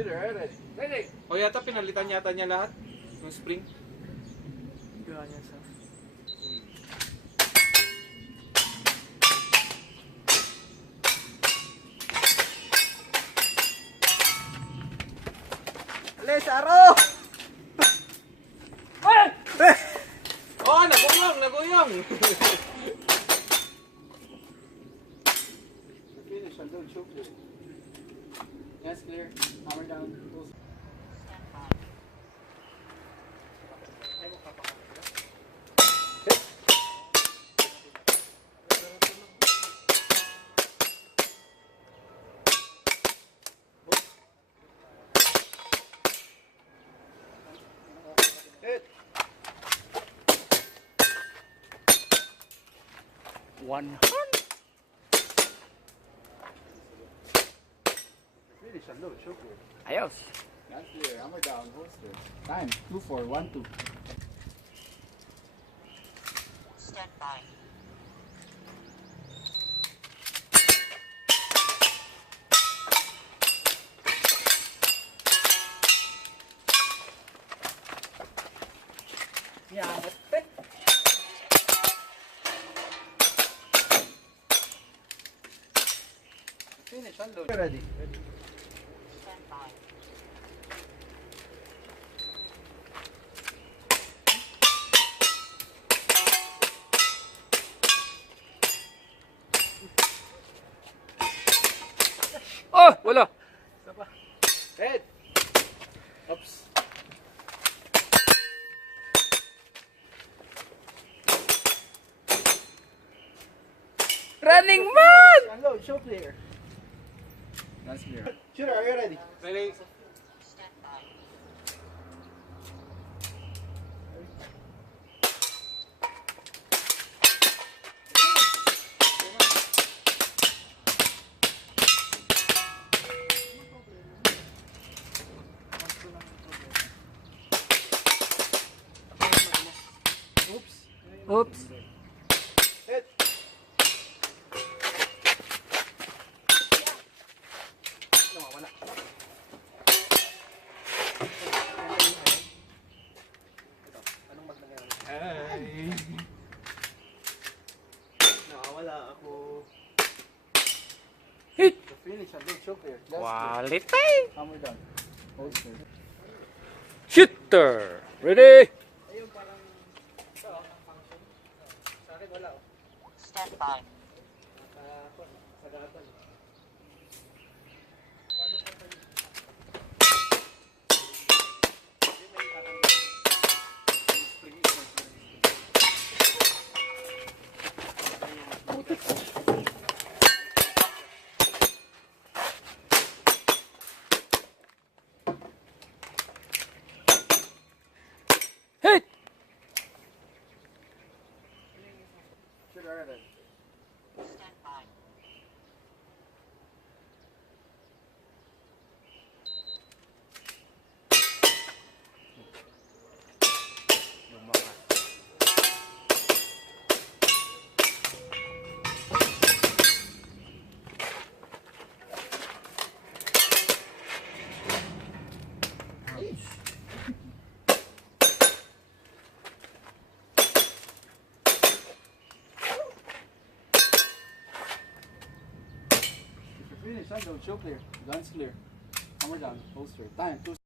Ready. O yata pinalitan yata niya lahat. Yung spring. Gawa niya sa... Alis, Aro! Oh, naguyong! Finish, and don't choke it. Yes, clear. Hammer down. Close. Hit. 100. Finish, and don't choke it. Ayos. That's clear. Hammer down. Holster. Time. 2-4. 1-2. Stand by. Yangat. Finish, unload. Ready. Stand by. Oh, wala. Head. Oops. Running man! Unload. Show player. That's clear. Shooter, are you ready? Ready? Stand by. Oops. Oops. Hit. Nawawala. Anong mag nangyari? Ay. Nawawala ako. Hit. The finish, and don't choke there. That's Quality. clear. Hammer down. Holster. Shooter. Ready? Stand by. Hit. Shooter, ready. Stand by. Finish, don't choke there. Guns clear. Hammer down. Holster. Time. 2